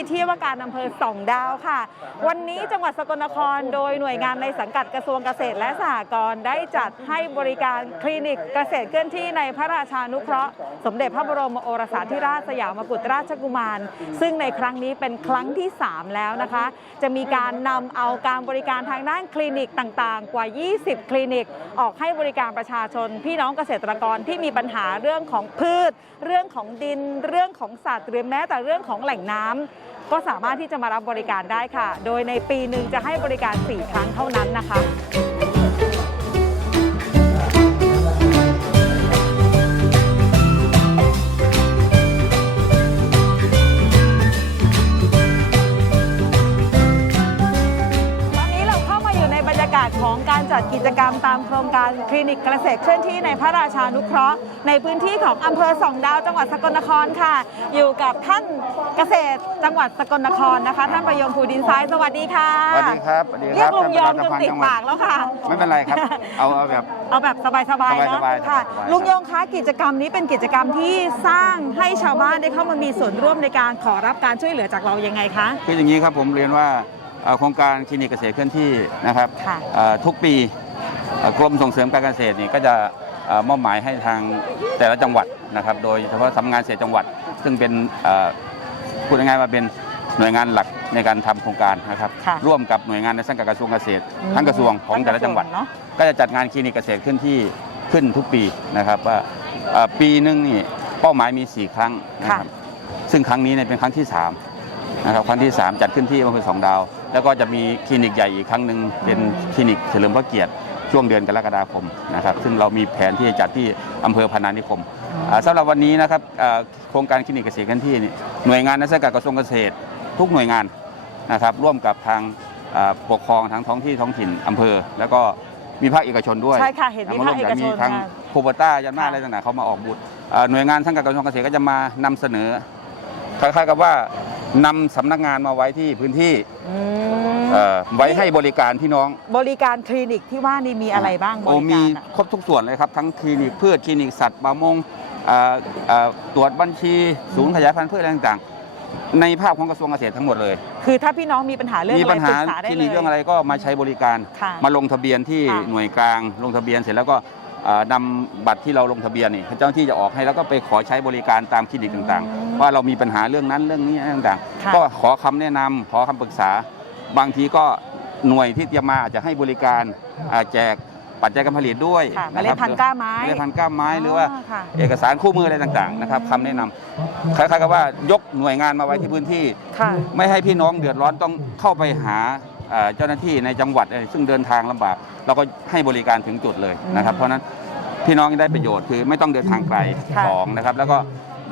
่ที่ว่าการอำเภอสองดาวค่ะ วันนี้จังหวัดสกลนครโดยหน่วยงานในสังกัดกระทรวงเกษตรและสหกรณ์ได้จัดให้บริการคลินิกเกษตรเคลื่อนที่ในพระราชานุเคราะห์ สมเด็จพระบรมโอรสาธิราชสยามกุฎราชกุมาร ซึ่งในครั้งนี้เป็นครั้งที่ 3 แล้วนะคะ จะมีการนำเอาการบริการทางด้านคลินิกต่างๆ กว่า 20 คลินิก ออกให้บริการประชาชน พี่น้องเกษตรกรที่มีปัญหาเรื่องของพืช เรื่องของดิน เรื่องของสัตว์หรือแม้แต่เรื่องของแหล่งน้ำ ก็สามารถที่จะมารับบริการได้ค่ะ โดยในปีหนึ่งจะให้บริการ 4 ครั้งเท่านั้นนะคะ ตามโครงการคลินิกเกษตรเคลื่อนที่ในพระราชานุเคราะห์ ในพื้นที่ของอำเภอสองดาวจังหวัดสกลนครค่ะ อยู่กับท่านเกษตรจังหวัดสกลนครนะคะ ท่านประยงภูดินซ้ายสวัสดีค่ะสวัสดีครับสวัสดีครับเรียกลุงยอมจท่านนประธานติดจังหวัดปากแล้วค่ะ ไม่เป็นไรครับ เอาเอาแบบ เอาแบบสบายๆเนาะสบายๆค่ะ สบายๆ ลุงยงคะกิจกรรมนี้เป็นกิจกรรมที่สร้างให้ชาวบ้านได้เข้ามามีส่วนร่วมในการขอรับการช่วยเหลือจากเรายังไงคะ คืออย่างนี้ครับผมเรียนว่าเอ่อโครงการคลินิกเกษตรเคลื่อนที่นะครับค่ะ เอ่อทุกปีเอ่อ กรมส่งเสริมการเกษตรนี่ก็จะเอ่อมอบหมายให้ทางแต่ละจังหวัดนะครับ โดยเฉพาะสำนักงานเกษตรจังหวัด ซึ่งเป็นเอ่อพูดง่ายๆว่าเป็นหน่วยงานหลักในการทำโครงการนะครับค่ะร่วมกับหน่วยงานในสังกัดกระทรวงเกษตรอืมทั้งกระทรวงของแต่ละจังหวัดเนาะก็จะจัดงานคลินิกเกษตรขึ้นที่ขึ้นทุกปีนะครับว่าเอ่อปีหนึงนี่เป้าหมายมี 4 ครั้งนะครับซึ่งครั้งนี้เนี่ยเป็นครั้งที่3นะครับครั้งที่ 3 จัดขึ้นที่อำเภอสองดาว แล้วก็จะมีคลินิกใหญ่อีกครั้งหนึ่งเป็นคลินิกเฉลิมพระเกียรติ ช่วงเดือนกรกฎาคมนะครับ ซึ่งเรามีแผนที่จะจัดที่อำเภอพนานิคมอ่าสำหรับวันนี้นะครับอ่าโครงการคลินิกเกษตรเคลื่อนที่นี่หน่วยงานในสังกัดกระทรวงเกษตร ทุกหน่วยงานนะครับ ร่วมกับทางอ่าปกครองทางท้องที่ท้องถิ่นอำเภอ แล้วก็มีภาคเอกชนด้วยใช่ค่ะเห็นมีภาคเอกชนมีทางค่ะโคเบต้ายันมาค่ะอะไรต่างๆเขามาออกบูธเอ่อหน่วยงานทั้งกับกระทรวงเกษตรก็จะมานำเสนอคล้ายๆกับว่านำสำนักงานมาไว้ที่พื้นที่อืม เอ่อไว้ให้บริการพี่น้องบริการคลินิกที่ว่านี่มีอะไรบ้างบโอ้ริมีการอะครบทุกส่วนเลยครับ ทั้งคลินิกพืชคลินิกสัตว์ประมงเอ่อเอ่อตรวจบัญชีศูนย์ขยายพันธุ์พืชอะไรต่างๆ ในภาพของกระทรวงเกษตรทั้งหมดเลย คือถ้าพี่น้องมีปัญหาเรื่องมีอะไรปัญปหารึกษาได้คลิเลนิกย เรื่องอะไรก็มาใช้บริการ ค่ะมาลงทะเบียนที่ค่ะ หน่วยกลาง ลงทะเบียนเสร็จแล้วก็เอ่อนำบัตรที่เราลงทะเบียนนี่เจ้าหน้าที่จะออกให้แล้วก็ไปขอใช้บริการตามคลินิกต่างอืมๆว่าเรามีปัญหาเรื่องนั้นเรื่องนี้ต่างค่ะ ๆ ก็ขอคำแนะนำขอคำปรึกษา บางทีก็หน่วยที่จะมาอาจจะให้บริการอ่าแจกปัจจัยการผลิตด้วยค่ะเมนะล็คดรับพันธุ์กล้าไม้เมล็ดพันธุ์กล้าไม้หรือว่าค่ะเอกสารคู่มืออะไรต่างๆนะครับคำแนะนำคล้ายๆกับว่ายกหน่วยงานมาไว้ที่พื้นที่ค่ะไม่ให้พี่น้องเดือดร้อนต้องเข้าไปหาเอ่อเจ้าหน้าที่ในจังหวัดเอ่อซึ่งเดินทางลำบากเราก็ให้บริการถึงจุดเลยนะครับอืมเพราะฉะนั้นพี่น้องได้ประโยชน์คือไม่ต้องเดินทางไกลค่ะของนะครับ แล้วก็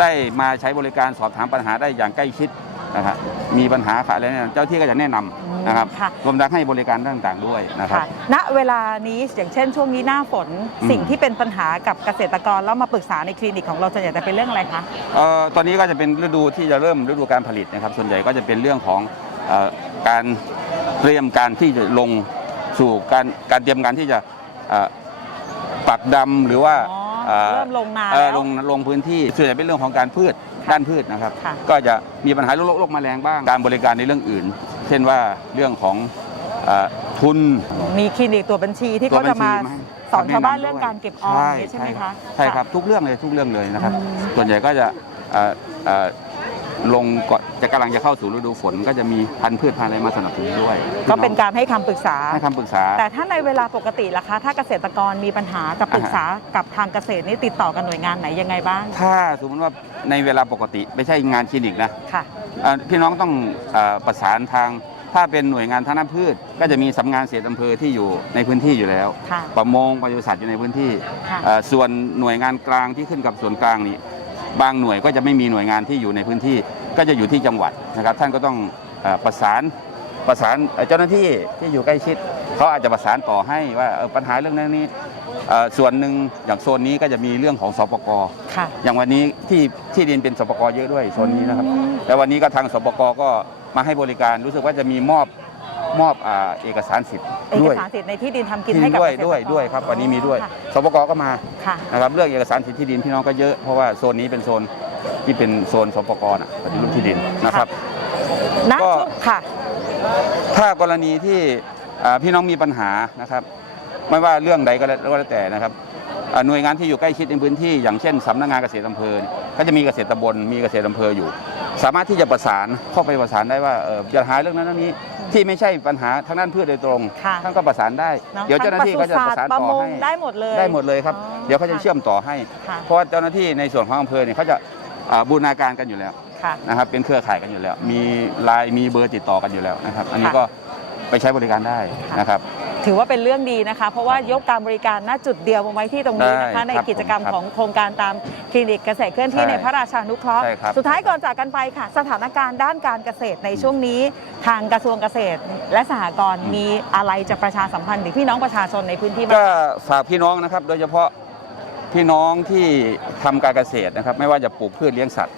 ได้มาใช้บริการสอบถามปัญหาได้อย่างใกล้ชิด นะครับมีปัญหาขาดอะไรเนี่ยเจ้าที่ก็จะแนะนำนะครับค่ะ รวมทั้งให้บริการต่างๆด้วยนะครับ ค่ะณเวลานี้อย่างเช่นช่วงนี้หน้าฝนอืม สิ่งที่เป็นปัญหากับเกษตรกรแล้วมาปรึกษาในคลินิกของเราส่วนใหญ่จะเป็นเรื่องอะไรคะ เอ่อตอนนี้ก็จะเป็นฤดูที่จะเริ่มฤดูการผลิตนะครับ ส่วนใหญ่ก็จะเป็นเรื่องของเอ่อการเตรียมการที่จะลงสู่การการเตรียมการที่จะเอ่อปักดำหรือว่าอ๋อ เอ่อเริ่มลงนาเอ่อแล้ว ลงลงพื้นที่ส่วนใหญ่เป็นเรื่องของการพืชด้านพืชนะครับ ค่ะ ก็จะมีปัญหาโรคโรคแมลงบ้างการบริการในเรื่องอื่น เช่นว่าเรื่องของเอ่อทุน มีคลินิกตัวบัญชีที่เขาจะมาตัวบัญชีสอนชาวบ้านแะำเรื่องด้วยการเก็บออมอย่างนี้ใช่ไหมคะ ใช่ครับ ทุกเรื่องเลยทุกเรื่องเลยนะครับ อืม ส่วนใหญ่ก็จะเอ่อเอ่อ ลงก่อนจะกำลังจะเข้าสู่ฤดูฝน ก็จะมีพันธุ์พืชพันธุ์อะไรมาสนับสนุนด้วยก็เป็นการให้คำปรึกษา ให้คำปรึกษา แต่ถ้าในเวลาปกติล่ะคะ ถ้าเกษตรกรมีปัญหาจะปรึกษากับทางเกษตรนี่ติดต่อกับหน่วยงานไหนยังไงบ้างถ้าสมมติว่าในเวลาปกติไม่ใช่งานคลินิกนะค่ะ เอ่อพี่น้องต้องเอ่อประสานทาง ถ้าเป็นหน่วยงานทางน้ำพืช ก็จะมีสำนักงานเกษตรอำเภอที่อยู่ในพื้นที่อยู่แล้ว ค่ะประมงปศุสัตว์อยู่ในพื้นที่ค่ะ เอ่อส่วนหน่วยงานกลางที่ขึ้นกับส่วนกลางนี่ บางหน่วยก็จะไม่มีหน่วยงานที่อยู่ในพื้นที่ก็จะอยู่ที่จังหวัดนะครับ ท่านก็ต้องเอ่อประสานประสานเอ่อเจ้าหน้าที่ที่อยู่ใกล้ชิดเขาอาจจะประสานต่อให้ว่าเอ่อปัญหาเรื่องนั้นนี้เอ่อส่วนหนึ่งอย่างโซนนี้ก็จะมีเรื่องของสปกค่ะอย่างวันนี้ที่ที่ดินเป็นสปกเยอะด้วยโซนนี้นะครับอืมแล้ววันนี้ก็ทางสปกก็มาให้บริการรู้สึกว่าจะมีมอบ มอบอ่าเอกสารสิทธิ์เอกด้วยสารสิทธิ์ในที่ดินทำกินที่ให้ดินกับด้วยเกษตรกรด้วยด้วยครับวันนี้มีด้วยค่ะสปกก็มาค่ะ นะครับเรื่องเอกสารสิทธิ์ที่ดินพี่น้องก็เยอะเพราะว่าโซนนี้เป็นโซนที่เป็นโซนสปกรน่ะปฏิรูปที่ดินนะครับ ณก็ ช่วงค่ะ ถ้ากรณีที่อ่าพี่น้องมีปัญหานะครับ ไม่ว่าเรื่องใดก็แล้วก็แล้วแต่นะครับอ่าหน่วยงานที่อยู่ใกล้ชิดในพื้นที่ อย่างเช่นสำนักงานเกษตรอำเภอเนี่ยก็จะมีเกษตรตำบลมีเกษตรอำเภออยู่ สามารถที่จะประสานเข้าไปประสานได้ว่าเออปัญหาเรื่องนั้นเรื่องนี้ที่ไม่ใช่ปัญหาทางด้านพืชโดยตรง ค่ะ ท่านก็ประสานได้อะเดี๋ยวเจ้าหน้าที่ทั้ก็งจะประสานปต่ศุอสัตว์ประมงให้ ได้หมดเลยได้หมดเลยครับ อ๋อเดี๋ยวเขาจะเชื่อมต่อให้ ค่ะ เพราะว่าเจ้าหน้าที่ในส่วนของอำเภอเนี่ยเขาจะอ่าบูรณาการกันอยู่แล้วค่ะ นะครับ เป็นเครือข่ายกันอยู่แล้ว มีไลน์มีเบอร์ติดต่อกันอยู่แล้วนะครับ อันนี้ค่ะก็ไปใช้บริการได้ค่ะ นะครับ ถือว่าเป็นเรื่องดีนะคะ เพราะว่ายกการบริการณจุดเดียวมาไว้ที่ตรงนี้นะคะได้ในครับกิจกรรมผมครับของโครงการตามคลินิกเกษตรเคลื่อนที่ใช่ในพระราชานุเคราะห์ใช่ครับสุดท้ายก่อนจากกันไปค่ะ สถานการณ์ด้านการเกษตรในช่วงนี้ ทางกระทรวงเกษตร และสหกรณ์มีอะไรจะประชาสัมพันธ์ถึงพี่น้องประชาชนในพื้นที่บ้างก็ฝากพี่น้องนะครับ โดยเฉพาะพี่น้องที่ทำการเกษตรนะครับ ไม่ว่าจะปลูกพืชเลี้ยงสัตว์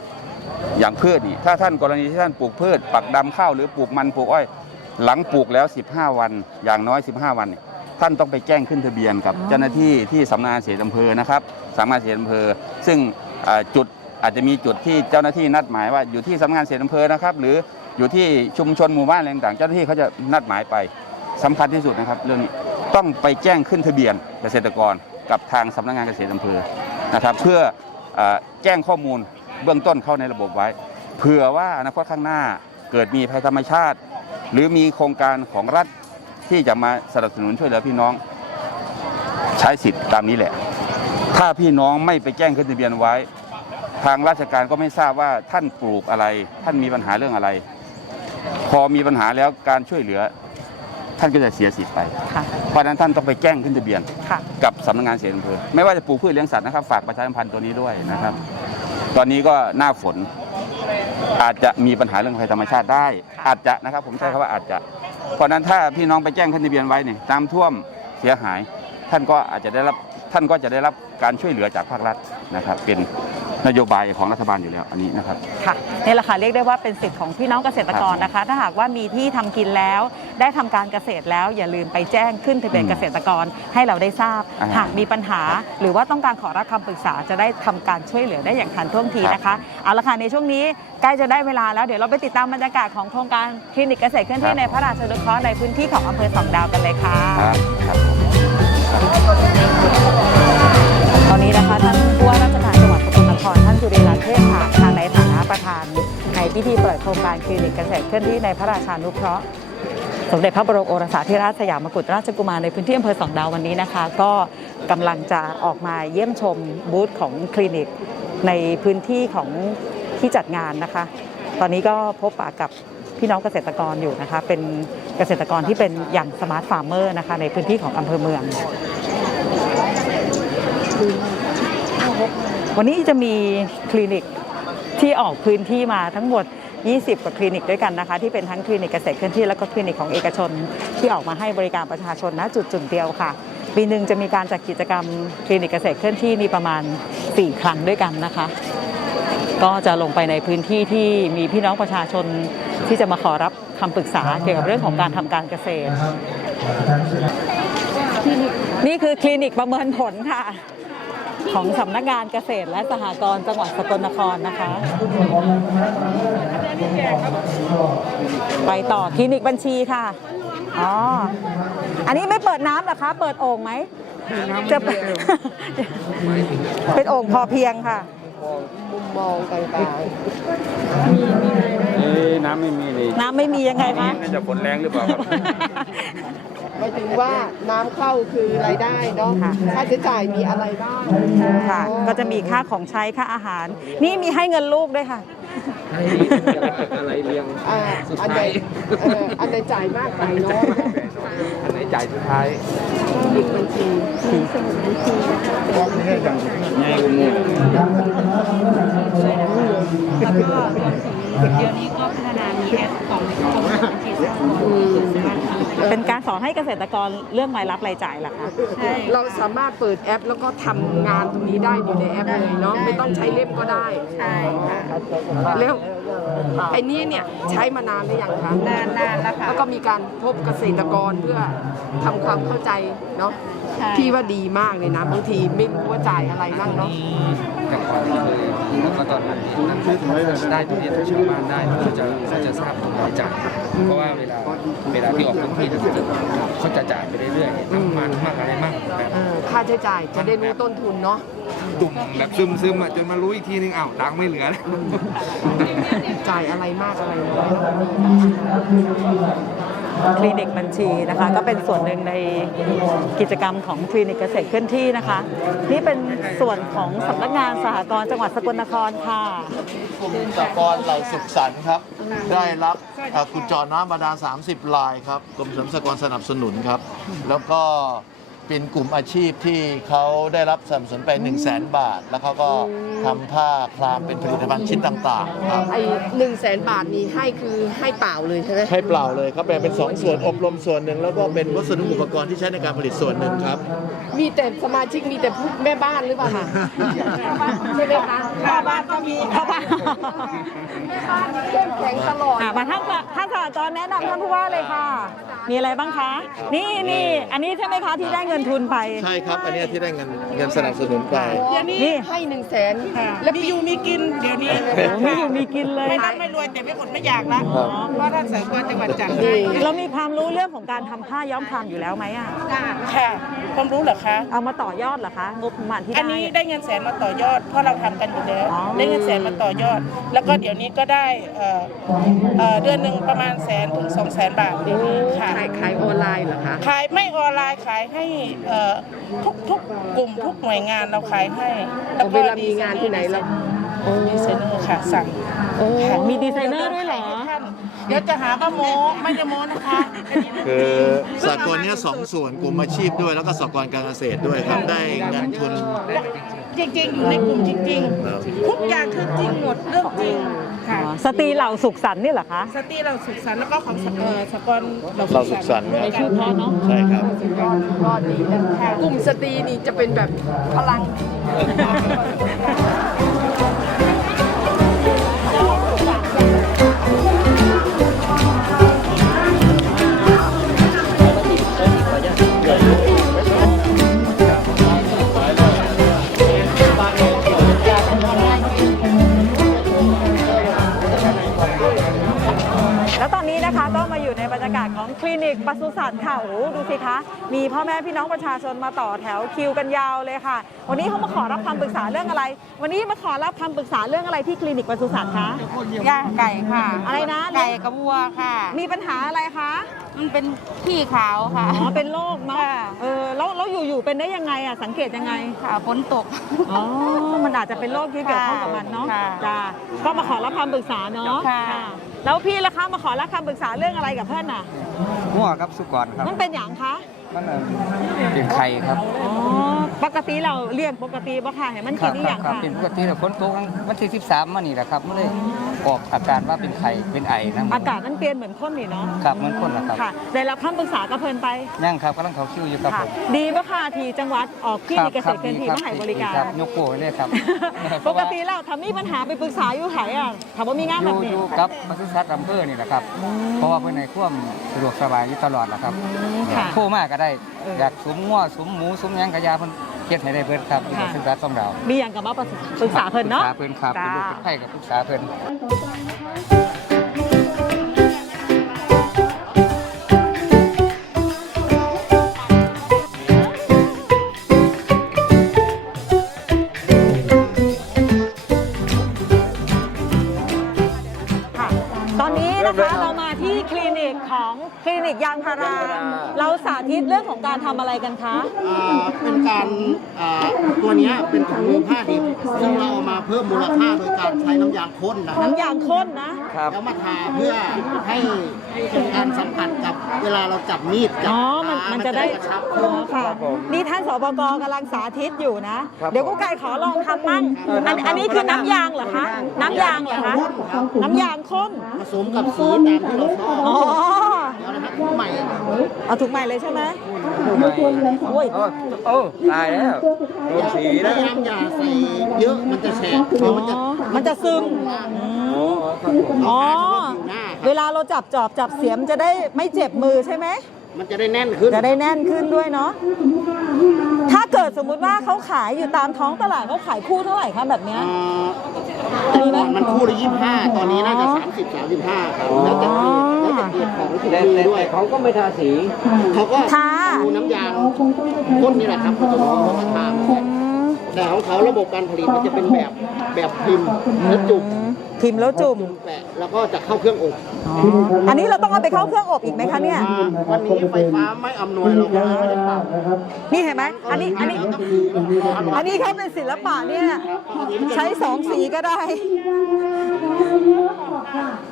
อย่างพืชนี่ถ้าท่านกรณีที่ท่านปลูกพืช ปักดำข้าวหรือปลูกมันปลูกอ้อย หลังปลูกแล้ว 15 วัน อย่างน้อย 15 วันเนี่ยท่านต้องไปแจ้งขึ้นทะเบียนกับอ๋อเจ้าหน้าที่ที่สำนักงานเกษตรอำเภอนะครับสำนักงานเกษตรอำเภอ ซึ่งอ่าจุดอาจจะมีจุดที่เจ้าหน้าที่นัดหมายว่าอยู่ที่สำนักงานเกษตรอำเภอนะครับ หรืออยู่ที่ชุมชนหมู่บ้านอะไรต่างๆเจ้าหน้าที่เขาจะนัดหมายไปสำคัญที่สุดนะครับ เรื่องนี้ต้องไปแจ้งขึ้นทะเบียนเกษตรกรกับทางสำนักงานเกษตรอำเภอนะครับ เพื่ออ่าแจ้งข้อมูลเบื้องต้นเข้าในระบบไว้ เผื่อว่าอนาคตข้างหน้าเกิดมีภัยธรรมชาติ หรือมีโครงการของรัฐที่จะมาสนับสนุนช่วยเหลือพี่น้องใช้สิทธิ์ตามนี้แหละ ถ้าพี่น้องไม่ไปแจ้งขึ้นทะเบียนไว้ ทางราชการก็ไม่ทราบว่าท่านปลูกอะไร ท่านมีปัญหาเรื่องอะไร พอมีปัญหาแล้วการช่วยเหลือ ท่านก็จะเสียสิทธิ์ไปค่ะเพราะฉะนั้นท่านต้องไปแจ้งขึ้นทะเบียนค่ะกับสำนักงานเกษตรอำเภอไม่ว่าจะปลูกพืชเลี้ยงสัตว์นะครับ ฝากประชาสัมพันธ์ตัวนี้ด้วยนะครับ ตอนนี้ก็หน้าฝน อาจจะมีปัญหาเรื่องภัยธรรมชาติได้ อาจจะนะครับผมใช้คำว่าอาจจะ เพราะฉะนั้นถ้าพี่น้องไปแจ้งขึ้นทะเบียนไว้เนี่ยน้ำท่วมเสียหาย ท่านก็อาจจะได้รับท่านก็จะได้รับการช่วยเหลือจากภาครัฐนะครับเป็น นโยบายของรัฐบาลอยู่แล้วอันนี้นะครับ ค่ะนี่แหละค่ะเรียกได้ว่าเป็นสิทธิ์ของพี่น้องเกษตรกรนะคะ ถ้าหากว่ามีที่ทำกินแล้ว ได้ทำการเกษตรแล้ว อย่าลืมไปแจ้งขึ้นทะเบียนอืมเกษตรกรให้เราได้ทราบอ่าหากมีปัญหา หรือว่าต้องการขอรับคำปรึกษาจะได้ทำการช่วยเหลือได้อย่างทันท่วงทีนะคะเอาละค่ะในช่วงนี้ใกล้จะได้เวลาแล้วเดี๋ยวเราไปติดตามบรรยากาศของโครงการคลินิกเกษตรเคลื่อนที่ในพระราชานุเคราะห์ในพื้นที่ของอำเภอสองดาวกันเลยค่ะครับครับผมตอนนี้นะคะท่านผู้ว่า ราชการท่านจุริรัตน์เทพหาทางในฐานะประธาน ในพิธีเปิดโครงการคลินิกเกษตรเคลื่อนที่ในพระราชานุเคราะห์สมเด็จพระบรมโอรสาธิราชสยามกุฎราชกุมารในพื้นที่อำเภอสองดาววันนี้นะคะ ก็กำลังจะออกมาเยี่ยมชมบูธของคลินิกในพื้นที่ของที่จัดงานนะคะ ตอนนี้ก็พบปะกับพี่น้องเกษตรกรอยู่นะคะ เป็นเกษตรกรที่เป็นอย่างสมาร์ทฟาร์มเมอร์นะคะในพื้นที่ของอำเภอเมือง วันนี้จะมีคลินิกที่ออกพื้นที่มาทั้งหมด 20 กว่าคลินิกด้วยกันนะคะ ที่เป็นทั้งคลินิกเกษตรเคลื่อนที่แล้วก็คลินิกของเอกชน ที่ออกมาให้บริการประชาชนณจุดจุดเดียวค่ะ ปีหนึ่งจะมีการจัดกิจกรรมคลินิกเกษตรเคลื่อนที่นี่ประมาณ 4 ครั้งด้วยกันนะคะ ก็จะลงไปในพื้นที่ที่มีพี่น้องประชาชนที่จะมาขอรับคำปรึกษาเกี่ยวกับเรื่องของการทำการเกษตร นี่คือคลินิกประเมินผลค่ะ ของสำนักงานเกษตรและสหกรณ์จังหวัดสกลนครนะคะ ไปต่อคลินิกบัญชีค่ะ อ๋อ อันนี้ไม่เปิดน้ำเหรอคะ เปิดโอ่งไหมจะเปิดเป็นโอ่งพอเพียงค่ะมุมมองต่างเอ้ยน้ำไม่มีเลย น้ำไม่มียังไงคะน่าจะฝนแรงหรือเปล่าครับๆ หมายถึงว่าน้ำเข้าคือรายได้เนาะค่ะ ค่าใช้จ่ายมีอะไรบ้างค่ะ ก็จะมีค่าของใช้ค่าอาหาร นี่มีให้เงินลูกด้วยค่ะอะไรเรียงอ่าอันใดเอ่ออันใดจ่ายมากไปเนาะอันไหนจ่ายสุดท้ายปิดบัญชีแล้วก็เดี๋ยวนี้ก็พัฒนามีแอปของของบัญชีสากลสมาร์ทโฟน เป็นการสอนให้เกษตรกรเรื่องรายรับรายจ่ายเหรอคะใช่ เราสามารถเปิดแอป แล้วก็ทำงานตรงนี้ได้อยู่ในแอปเลยเนาะไม่ต้องใช้เล่มก็ได้ใช่ค่ะ แล้วไอ้นี่เนี่ยใช้มานานหรือยังคะนานนานแล้วค่ะ แล้วก็มีการพบเกษตรกรเพื่อทำความเข้าใจเนาะใช่ พี่ว่าดีมากเลยนะบางทีไม่รู้ว่าจ่ายอะไรบ้างเนาะแต่ก่อนที่เคยแล้วก็ตอนนั้นนั่นได้ตัวนี้ทุกชาวบ้านได้เขาจะเขาจะทราบรายจ่าย เพราะว่าเวลาเวลาที่ออกพื้นที่เนี่ยเขาจะจ่ายไปเรื่อยๆน้ำมันมากอะไรมากแบบเออค่าใช้จ่ายจะได้รู้ต้นทุนเนาะตุ่มแบบซึมซึมๆอะจนมารู้อีกทีนึงอ้าวตังค์ไม่เหลือแล้ว จ่ายอะไรมากอะไรน้อย คลินิกบัญชีนะคะ ก็เป็นส่วนหนึ่งในกิจกรรมของคลินิกเกษตรเคลื่อนที่นะคะ นี่เป็นส่วนของสำนักงานสหกรณ์จังหวัดสกลนครค่ะกลุ่มสหกรณ์เหล่าสุขสันต์ครับ ได้รับคุณจอน้ำบาดาล30 ลายครับกรมสรรพสากรสนับสนุนครับ แล้วก็ เป็นกลุ่มอาชีพที่เขาได้รับสนับสนุนไป1 0 0 0 0แบาท แล้วเขาก็ทำผ้าคลามเป็นผลิตภัณฑ์ชิ้นต่างๆครับ ไอ้หนึ่งแสนบาทนี้ให้คือให้เปล่าเลยใช่ไหมให้เปล่าเลยครับแบ่งเป็น 2 ส่วนอบรมส่วนหนึ่งแล้วก็เป็นวัสดุอุปกรณ์ที่ใช้ในการผลิตส่วนหนึ่งครับ มีแต่สมาชิกมีแต่ผู้แม่บ้านหรือเปล่าคะใช่ไหมคะพ่อบ้านก็มีเข้าบ้านเข้มแข็งตลอด อะมาท่านท่านสหกรณ์แนะนำท่านผู้ว่าเลยค่ะ มีอะไรบ้างคะ นี่นี่อันนี้ใช่ไหมคะที่ได้เงินทุนไป ใช่ครับ อันเนี้ยที่ได้เงินเงินสนับสนุนไป เดี๋ยวนี้นี่ ให้หนึ่งแสนแล้วมีอยู่มีกินเดี๋ยวนี้มีอยู่มีกินเลย ไม่ร่ำไม่รวยแต่ไม่อดไม่อยากละเพราะท่านสายกรจังหวัดจันทร์ให้เรามีความรู้เรื่องของการทำผ้าย้อมคลามอยู่แล้วไหมอะ ค่ะความรู้เหรอคะ เอามาต่อยอดเหรอคะ งบประมาณที่อันได้นี้ได้เงินแสนมาต่อยอดเพราะเราทำกันอยู่แล้วอ๋อได้เงินแสนมาต่อยอด แล้วก็เดี๋ยวนี้ก็ได้เอ่อเอ่อเดือนหนึ่งประมาณแสนถึงสองแสนบาทเดี๋ยวนี้ค่ะขายขายออนไลน์เหรอคะ ขายไม่ออนไลน์ขายให้เอ่อทุกทุกกลุ่มทุกหน่วยงานเราขายให้เวลามีงานที่ไหนเราดีไซเนอร์ค่ะสั่ง โอ้ค่ะมีดีไซเนอร์ด้วยเหรอท่านเดี๋ยวจะหาว่าโมไม่ได้โมนะคะคือสากลเนี้ยสองส่วนกลุ่มอาชีพด้วยแล้วก็สากลการเกษตรด้วยครับได้เงินทุน จริงๆ อยู่ในกลุ่มจริงครับๆทุกอย่างคือจริงหมดเรื่องจริง ค่ะ สตรีเหล่าสุขสันต์นี่เหรอคะ สตรีเราสุขสันต์แล้วก็ของสกเอ่อสกลเราสุขสันต์ไงชื่อเพราะเนอะใช่ครับ ก็ดีนะกลุ่มสตรีนี่จะเป็นแบบพลัง ปศุสัตว์ค่ะโอ้โหดูสิคะ มีพ่อแม่พี่น้องประชาชนมาต่อแถวคิวกันยาวเลยค่ะ วันนี้เขามาขอรับคำปรึกษาเรื่องอะไร วันนี้มาขอรับคำปรึกษาเรื่องอะไรที่คลินิกปศุสัตว์คะย่างไก่ค่ะ อะไรนะไก่กับวัวค่ะ มีปัญหาอะไรคะ มันเป็นขี้ขาวค่ะ อ๋อเป็นโรคเนาะค่ะ เออแล้วแล้วอยู่ๆเป็นได้ยังไงอะสังเกตยังไง ค่ะฝนตก อ๋อ มันอาจจะเป็นโรคที่เกี่ยวข้องกับมันเนาะค่ะจ้าก็มาขอรับคำปรึกษาเนาะค่ะแล้วพี่ล่ะคะมาขอรับคำปรึกษาเรื่องอะไรกับเพื่อนน่ะหัวครับสุกรครับ มันเป็นอย่างคะมันเอ่อเป็นไข่ครับ อ๋อ ปกติเราเลี้ยงปกติบ่ค่ะเห็นมันคกิรันบนี่อครัย่าบงครับค่ะเป็นปกติแต่ฝนตกวันที่13มานี่แหละครับไม่ได้ออกอาการว่าเป็นไข่เป็นไอนะอากาศมันเปลี่ยนเหมือนคนนี่เนาะครับเหมือนคนละครับค่ะได้รับคำปรึกษากับเพิ่นไปยังครับกำลังเขาคิวอยู่ครับค่ะ ผมดีบ่ค่ะที่จังหวัดออกคลินิกเกษตรเคลื่อนที่มาให้บริการคบยกโป้ไว้เลยครับปกติแล้วถ้ามีปัญหาไปปรึกษาอยู่ไผอะถามว่ามีงานอแบบยู่นี้ อยู่กับปศุสัตว์อำเภอนี่แหละครับ เพราะว่าเพื่อนในความสะดวกสบายอยู่ตลอดแหละครับอืมค่ะโทรมาก็ได้เอออยากสุมงัวสุมหมูสุมหยังกระยาเพิ่น เฮ็ดให้ได้เบิดครับที่ค่ะปศุสัตว์ของเรามีอย่างกับมาปรึกษาเพิ่นเนาะ ปรึกษาเพิ่นครับเป็นลูกเป็นไผ่กับปรึกษาเพิ่นค่ะ คลินิกยางพารา เราสาธิตเรื่องของการทำอะไรกันคะ อ่าเป็นการอ่าตัวเนี้ยเป็นถุงมือผ้าดิบซึ่งเราเอามาเพิ่มมูลค่าโดยการใช้น้ำยางข้นนะน้ำยางข้นนะแล้วมาทาเพื่อให้เป็นการสัมผัสกับเวลาเราจับมีดจับอ๋อ มันอ่ามันจะได้กระชับอ๋อค่ะนี่ท่านสบกกำลังสาธิตอยู่นะเดี๋ยวกูไก่ขอลองทำมั่งอันอันนี้คือน้ำยางเหรอคะ น้ำยางเหรอคะ น้ำยางข้น ผสมกับสีตามที่เราชอบอ๋อ เดี๋ยวนะครับใหม่เอาถุงใหม่เลยใช่ไหมโอ้ยโอ้ตายแล้วโดนสีแล้วพยายามอย่าใส่เยอะมันจะแฉะอ๋เดี๋ยวอมันจะมันจะซึมอืมอ๋อ เวลาเราจับจอบจับเสียมจะได้ไม่เจ็บมือใช่ไหม มันจะได้แน่นขึ้นจะได้แน่นขึ้นด้วยเนาะ ถ้าเกิดสมมุติว่าเขาขายอยู่ตามท้องตลาดเขาขายคู่เท่าไหร่คะแบบเนี้ยอ่าแต่ก่อนมันคู่ละยี่ห้าตอนนี้น่าจะอ๋อสามสิบสามสิบห้าครับแล้วแต่เกรดแล้วแต่เกรดของถุง แต่มือแต่ด้วยแต่เขาก็ไม่ทาสี เขาก็ทา ดูน้ำยางพ่นนี่แหละครับเขาจะบอกว่าเขาทาแต่ของเขาระบบการผลิตมันจะเป็นแบบแบบพิมพ์แล้วจุ่ม พิมพ์แล้วจุ่มแปะแล้วก็จะเข้าเครื่องอบอ๋ออันนี้เราต้องเอาไปเข้าเครื่องอบอีกไหมคะเนี่ยอ่าวันนี้ไฟฟ้าไม่อำนวยเราก็ไม่ได้เป่านี่เห็นไหมอันนี้อันนี้ อันนี้แค่เป็นศิลปะเนี่ย ใช้สองสีก็ได้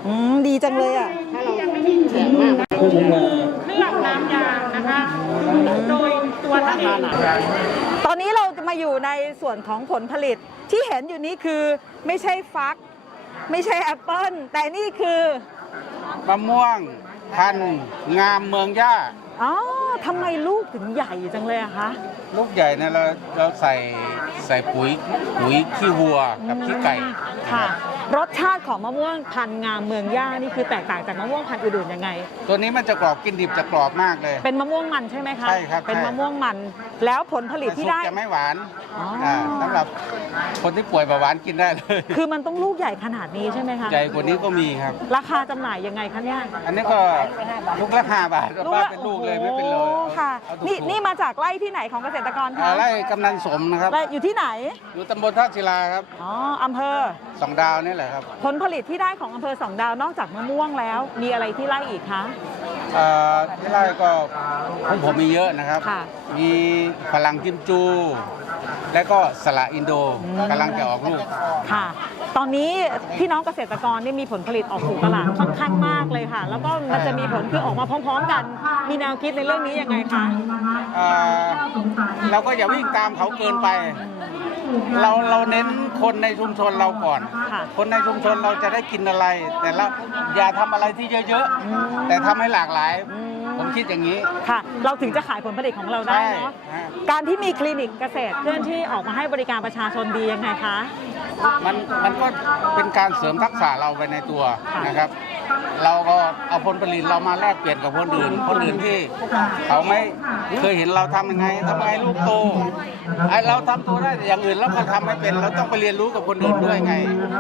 อืมดีจังเลยอะ ถ้าเราแฉะมากเคลือบน้ำยางนะคะ โดยตัวท่านเองตอนนี้เราจะมาอยู่ในส่วนของผลผลิตที่เห็นอยู่นี้คือไม่ใช่ฟัก ไม่ใช่แอปเปิ้ลแต่นี่คือมะม่วงพันธุ์งามเมืองย่า อ๋อทำไมลูกถึงใหญ่จังเลยอะคะลูกใหญ่เนี่ยเราเราใส่ใส่ปุ๋ยปุ๋ยขี้วัวกับขี้ไก่ค่ะร สชาติของมะม่วงพันธุ์งามเมืองย่านี่คือแตกต่างจากมะม่วงพันธุ์อื่นๆยังไง ตัวนี้มันจะกรอบกินดิบจะกรอบมากเลย เป็นมะม่วงมันใช่ไหมคะใช่ครับเป็นใช่ มะม่วงมันแล้วผลผลิตแต่ที่สุกได้จะไม่หวานอ๋ออ่าสำหรับคนที่ป่วยเบาหวานกินได้เลยคือมันต้องลูกใหญ่ขนาดนี้ใช่ไหมคะใหญ่กว่านี้ก็มีครับ ราคาจำหน่ายยังไงคะเนี่ย อันนี้ก็ลูกละห้าบาทป้าเป็นลูกเลยไม่เป็นโลโอ้ค่ะ เอาถูกๆนี่นี่มาจากไร่ที่ไหนของเกษตรกรอ่าคะไร่กำนันสมนะครับ ไร่อยู่ที่ไหน อยู่ตำบลท่าศิลาครับอ๋ออำเภอ สองดาวนี่แหละครับผลผลิตที่ได้ของอำเภอสองดาวนอกจากมะม่วงแล้ว มีอะไรที่ไร่อีกคะเอ่อที่ไร่ก็ของผมมีเยอะนะครับ ค่ะมีฝรั่งกิมจู และก็สละอินโดอืม กำลังจะออกลูก ค่ะ ตอนนี้พี่น้องเกษตรกรนี่มีผลผลิตออกสู่ตลาดค่อนข้างมากเลยค่ะ แล้วก็มันจะมีผลคือออกมาพร้อมๆกัน มีแนวคิดในเรื่องนี้ยังไงคะเอ่อเราก็อย่าวิ่งตามเขาเกินไป เราเราเน้นคนในชุมชนเราก่อน ค่ะคนในชุมชนเราจะได้กินอะไร แต่เราอย่าทำอะไรที่เยอะๆแต่ทำให้หลากหลายอืมผมคิดอย่างนี้ ค่ะ เราถึงจะขายผลผลิตของเราได้ใช่เนาะฮะ การที่มีคลินิกเกษตรเคลื่อนที่ออกมาให้บริการประชาชนดียังไงคะ มันมันก็เป็นการเสริมทักษะเราไปในตัวนะครับ เราก็เอาผลผลิตเรามาแลกเปลี่ยนกับคนอื่น คนอื่นที่เขาไม่เคยเห็นเราทำยังไงทำไงลูกโตไอเราทำตัวได้แต่อย่างอื่นเราก็ทำไม่เป็น เราต้องไปเรียนรู้กับคนอื่นด้วยไง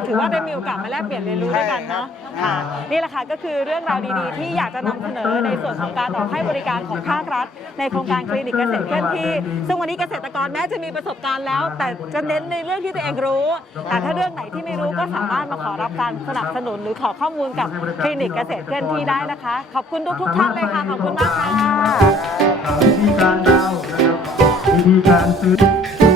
ถือว่าได้มีโอกาสมาแลกเปลี่ยนเรียนรู้ด้วยกันเนาะใช่ครับค่ะนี่แหละค่ะก็คือเรื่องราวดีๆ ที่อยากจะนำเสนอในส่วนของการออกให้บริการของภาครัฐ ในโครงการคลินิกเกษตรเคลื่อนที่ ซึ่งวันนี้เกษตรกรแม้จะมีประสบการณ์แล้ว แต่จะเน้นในเรื่องที่ตัวเองรู้ แต่ถ้าเรื่องไหนที่ไม่รู้ก็สามารถมาขอรับการสนับสนุนหรือขอข้อมูลกับคลินิกเกษตรเคลื่อนที่ได้นะคะ ขอบคุณทุกๆท่านเลยค่ะ ขอบคุณมากค่ะ วิธีการเดานะครับวิธีการซื้อ